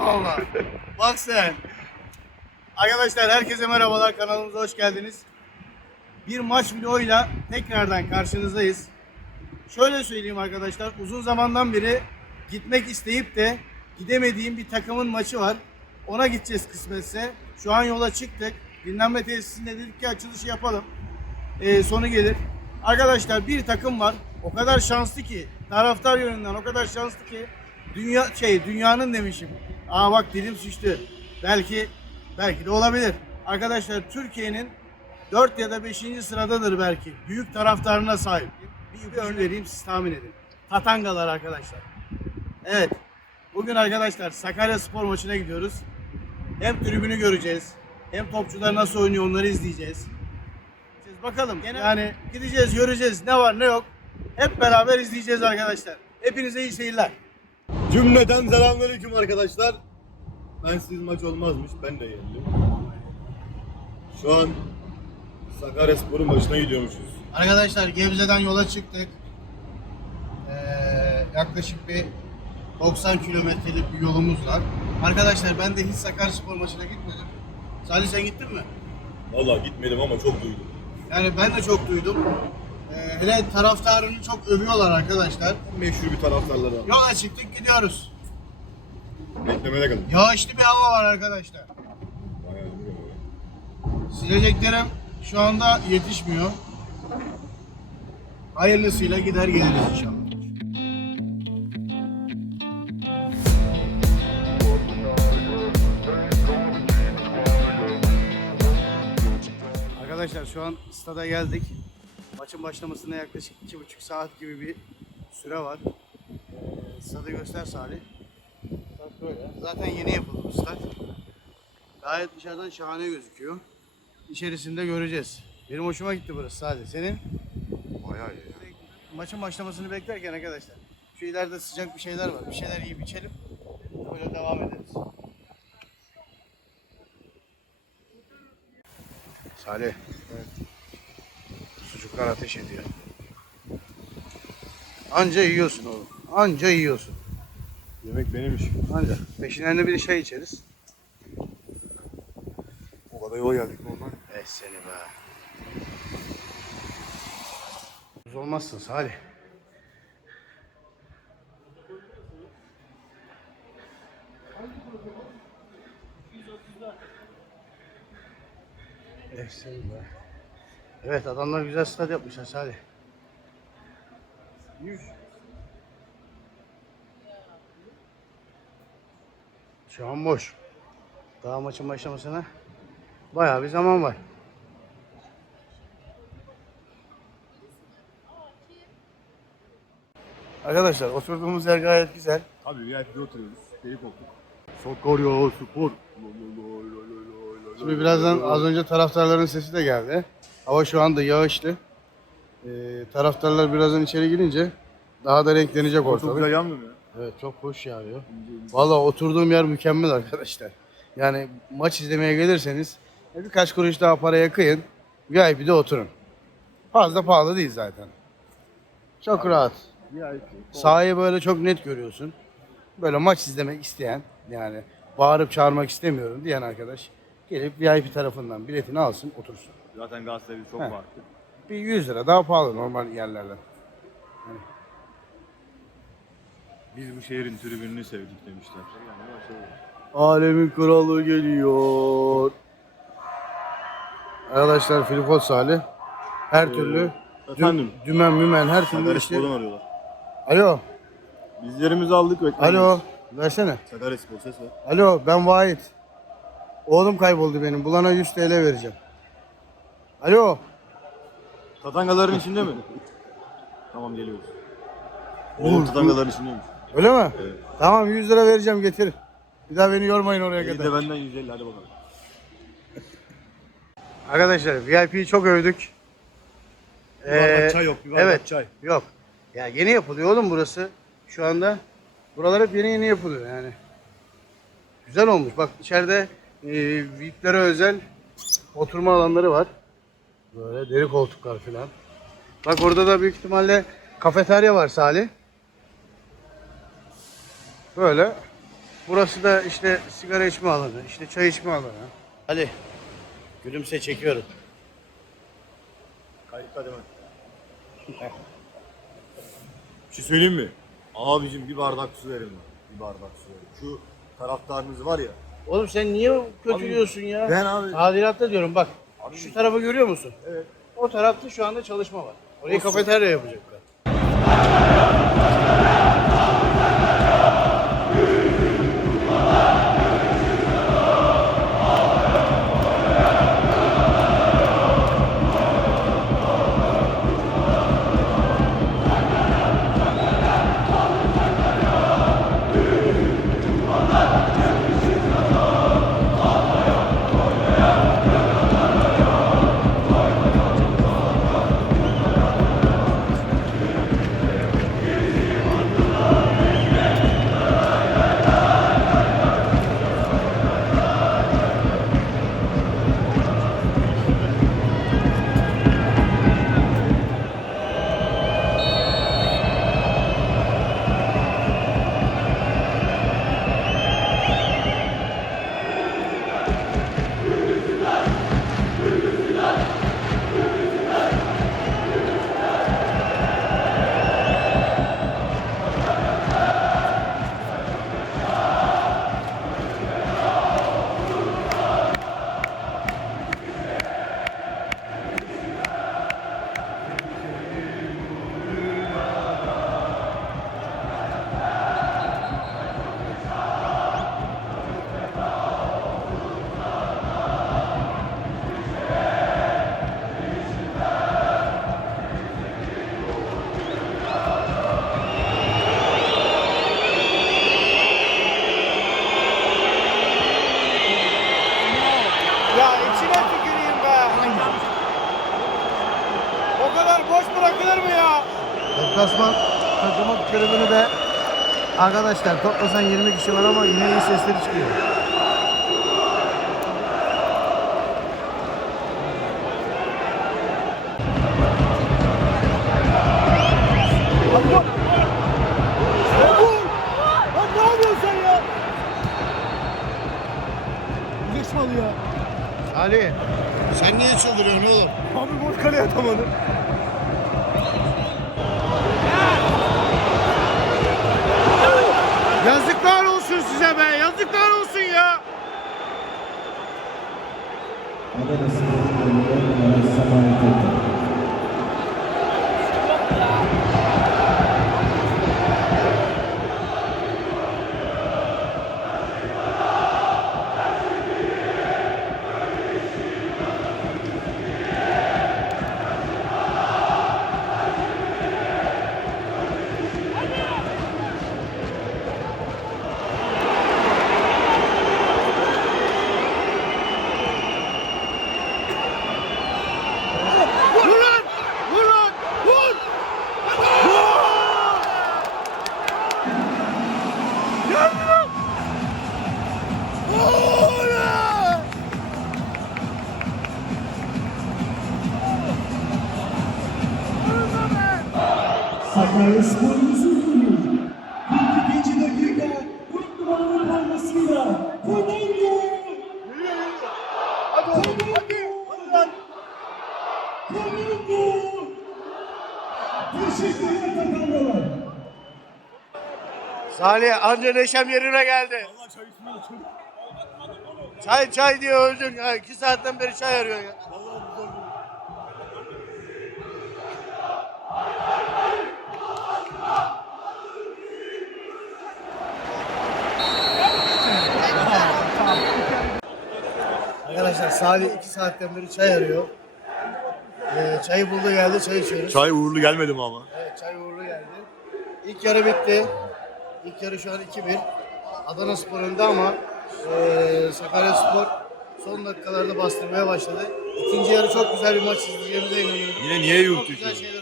Allah. Bak sen. Arkadaşlar herkese merhabalar. Kanalımıza hoş geldiniz. Bir maç videoyla tekrardan karşınızdayız. Şöyle söyleyeyim arkadaşlar. Uzun zamandan beri gitmek isteyip de gidemediğim bir takımın maçı var. Ona gideceğiz kısmetse. Şu an yola çıktık. Dinlenme tesisinde dedik ki açılışı yapalım. Ee, sonu gelir. Arkadaşlar bir takım var. O kadar şanslı ki taraftar yönünden o kadar şanslı ki dünya şey dünyanın demişim. Aa bak dilim sıçtı. Belki belki de olabilir. Arkadaşlar Türkiye'nin 4 ya da 5. sıradadır belki. Büyük taraftarına sahip. Bir, bir örnek vereyim siz tahmin edin. Tatangalar arkadaşlar. Evet. Bugün arkadaşlar Sakarya Spor maçına gidiyoruz. Hem tribünü göreceğiz. Hem topçular nasıl oynuyor onları izleyeceğiz. Bakalım. Yani gideceğiz, göreceğiz. Ne var ne yok. Hep beraber izleyeceğiz arkadaşlar. Hepinize iyi seyirler. Cümleten selamünaleyküm arkadaşlar. Ben siz maç olmazmış. Ben de yendim. Şu an Sakaryaspor'un başına gidiyormuşuz. Arkadaşlar Gebze'den yola çıktık. Ee, yaklaşık bir 90 kilometrelik bir yolumuz var. Arkadaşlar ben de hiç Sakaryaspor maçına gitmedim. Salih sen gittin mi? Vallahi gitmedim ama çok duydum. Yani ben de çok duydum. Hele taraftarını çok övüyorlar arkadaşlar. Meşhur bir taraftarları var. Yola çıktık gidiyoruz. Beklemede kalın. Yağışlı bir hava var arkadaşlar. Bayağı iyi bir hava. Sileceklerim şu anda yetişmiyor. Hayırlısıyla gider geliriz inşallah. Arkadaşlar şu an stada geldik. Maçın başlamasına yaklaşık iki buçuk saat gibi bir süre var. Ee, stadı göster Salih. Stat böyle. Zaten yeni yapıldı bu stat. Gayet dışarıdan şahane gözüküyor. İçerisinde göreceğiz. Benim hoşuma gitti burası sadece. Senin? Bayağı iyi. Maçın başlamasını beklerken arkadaşlar şu ileride sıcak bir şeyler var. Bir şeyler yiyip içelim. Böyle devam ederiz. Salih. Sucuklar ateş ediyor. Anca yiyorsun oğlum. Anca yiyorsun. Yemek benim işim. Anca. Peşinden de bir çay içeriz. O kadar yol geldik normal. Eh seni be. Tuz olmazsın Salih. Eh seni be. Evet adamlar güzel stad yapmışlar Salih. Yüz. Şu an boş. Daha maçın başlamasına bayağı bir zaman var. Arkadaşlar oturduğumuz yer gayet güzel. Abi VIP'de oturuyoruz. Deli koltuk. Sakarya Spor. Şimdi birazdan az önce taraftarların sesi de geldi. Hava şu anda yağışlı. Ee, taraftarlar birazdan içeri girince daha da renklenecek Çok ortalık. güzel yanmıyor ya? Evet çok hoş yağıyor. Valla oturduğum yer mükemmel arkadaşlar. Yani maç izlemeye gelirseniz e, birkaç kuruş daha paraya kıyın. VIP'de oturun. Fazla pahalı değil zaten. Çok rahat. VIP. Sahayı böyle çok net görüyorsun. Böyle maç izlemek isteyen yani bağırıp çağırmak istemiyorum diyen arkadaş gelip VIP tarafından biletini alsın otursun. Zaten Galatasaray'da çok He. farklı. Bir 100 lira daha pahalı normal yerlerden. Biz bu şehrin tribününü sevdik demişler. Yani şey Alemin kralı geliyor. Arkadaşlar Filipot Salih her türlü Efendim? dü- dümen mümen her türlü Sakarya işte. Arıyorlar. Alo, Biz yerimizi aldık bekliyoruz. alo, versene. Spor ses ver. Alo, ben Vahit. Oğlum kayboldu benim. Bulana 100 TL vereceğim. Alo, Tatangaların içinde mi? tamam geliyoruz. Oğlum, tatangaların içindeymiş. öyle mi? Evet. Tamam 100 lira vereceğim getir. Bir daha beni yormayın oraya İyi kadar. de benden 150 hadi bakalım. Arkadaşlar VIP'yi çok övdük. Bir bardak Ee, çay yok, bir bardak evet, çay. Yok. Ya yeni yapılıyor oğlum burası. Şu anda buralar hep yeni yeni yapılıyor yani. Güzel olmuş. Bak içeride e, VIP'lere özel oturma alanları var. Böyle deri koltuklar falan. Bak orada da büyük ihtimalle kafeterya var Salih. Böyle Burası da işte sigara içme alanı, işte çay içme alanı. Ali, gülümse çekiyorum. Kayıtta değil mi? Bir şey söyleyeyim mi? Abicim bir bardak su verin lan. Bir bardak su verin. Şu taraftarınız var ya. Oğlum sen niye kötülüyorsun ya? Ben abi. Tadilatta diyorum bak. Şu tarafı görüyor musun? Evet. O tarafta şu anda çalışma var. Orayı kafeterya yapacaklar. Ya bırakılır mı ya? Deplasman takımı kulübünü de arkadaşlar toplasan 20 kişi var ama yine iyi sesleri çıkıyor. Ali, sen niye çıldırıyorsun oğlum? Abi boş kaleye atamadı. Yazıklar olsun size be, yazıklar olsun ya. Vur Takımlar. Salih anca neşem yerine geldi. Çay. Çay diye öldün. Ha, iki saatten beri çay arıyorsun ya. Arkadaşlar Salih iki saatten beri çay arıyor. Ee, çayı buldu geldi çay içiyoruz. Çay uğurlu gelmedi mi ama? Evet çay uğurlu geldi. İlk yarı bitti. İlk yarı şu an 2-1. Adana Spor önde ama eee Sakarya Spor son dakikalarda bastırmaya başladı. İkinci yarı çok güzel bir maç izleyeceğimize inanıyorum. Yine niye Çok yurttuk? güzel şeyler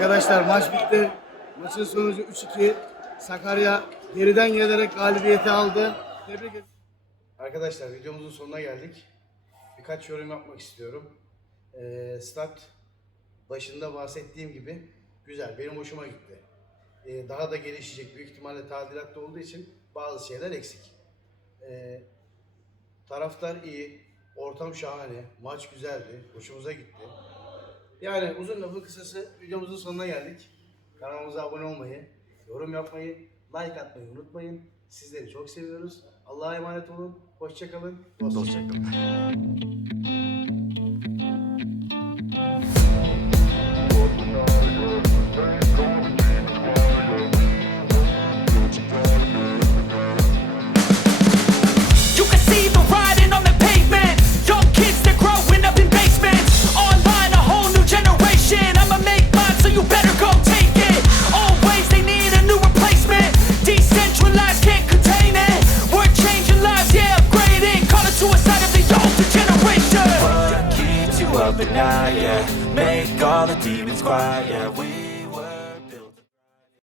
Arkadaşlar maç bitti. Maçın sonucu 3-2. Sakarya geriden gelerek galibiyeti aldı. Tebrik ederim. Arkadaşlar videomuzun sonuna geldik. Birkaç yorum yapmak istiyorum. Ee, stat başında bahsettiğim gibi güzel. Benim hoşuma gitti. Ee, daha da gelişecek. Büyük ihtimalle tadilatta olduğu için bazı şeyler eksik. Ee, taraftar iyi. Ortam şahane. Maç güzeldi. Hoşumuza gitti. Yani uzun lafı kısası videomuzun sonuna geldik. Kanalımıza abone olmayı, yorum yapmayı, like atmayı unutmayın. Sizleri çok seviyoruz. Allah'a emanet olun. Hoşçakalın. Hoşçakalın. Yeah Make all the demons quiet, yeah We